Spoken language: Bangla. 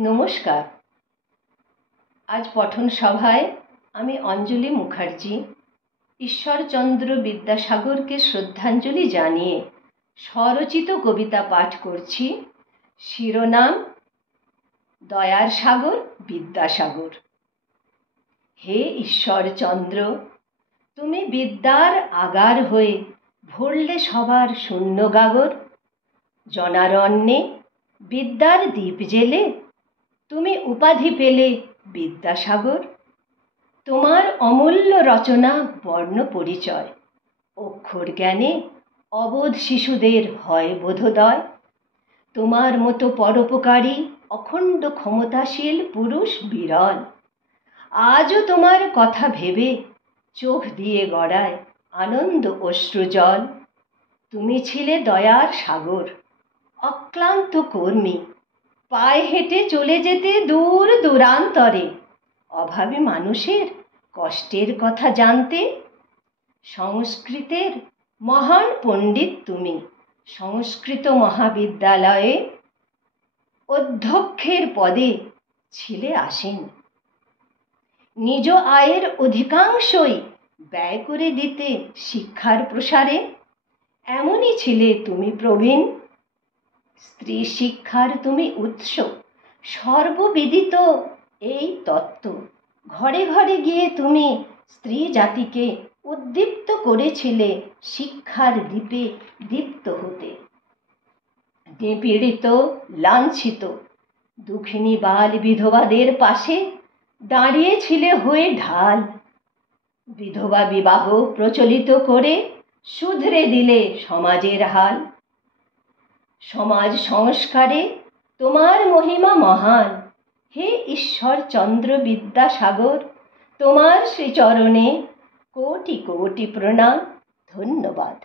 নমস্কার। আজ পঠন সভায় আমি অঞ্জলি মুখার্জি ঈশ্বরচন্দ্র বিদ্যাসাগরকে শ্রদ্ধাঞ্জলি জানিয়ে স্বরচিত কবিতা পাঠ করছি। শিরোনাম দয়ার সাগর বিদ্যাসাগর। হে ঈশ্বরচন্দ্র, তুমি বিদ্যার আগার হয়ে ভরলে সবার শূন্য গাগর। জনারণ্যে বিদ্যার দ্বীপ জেলে তুমি উপাধি পেলে বিদ্যাসাগর। তোমার অমূল্য রচনা বর্ণ পরিচয়, অক্ষর জ্ঞানে অবোধ শিশুদের হয় বোধোদয়। তোমার মতো পরোপকারী অখণ্ড ক্ষমতাশীল পুরুষ বিরল। আজও তোমার কথা ভেবে চোখ দিয়ে গড়ায় আনন্দ অশ্রুজল। তুমি ছিলে দয়ার সাগর, অক্লান্ত কর্মী, পায়ে হেঁটে চলে যেতে দূর দূরান্তরে। অভাবী মানুষের কষ্টের কথা জানতে। সংস্কৃতের মহান পণ্ডিত তুমি, সংস্কৃত মহাবিদ্যালয়ে অধ্যক্ষের পদে ছিলে আসীন। নিজ আয়ের অধিকাংশই ব্যয় করে দিতে শিক্ষার প্রসারে। এমনই ছিলে তুমি প্রবীণ। স্ত্রী শিক্ষার তুমি উৎস, সর্ববিদিত এই তত্ত্ব। ঘরে ঘরে গিয়ে তুমি স্ত্রী জাতিকে উদ্দীপ্ত করেছিলে শিক্ষার দীপে দীপ্ত হতে। নিপীড়িত, লাঞ্ছিত, দুঃখিনী বাল বিধবাদের পাশে দাঁড়িয়েছিলে হয়ে ঢাল। বিধবা বিবাহ প্রচলিত করে শুধরে দিলে সমাজের হাল। সমাজ সংস্কারে তোমার মহিমা মহান। হে ঈশ্বরচন্দ্র বিদ্যাসাগর, তোমার শ্রীচরণে কোটি কোটি প্রণাম। ধন্যবাদ।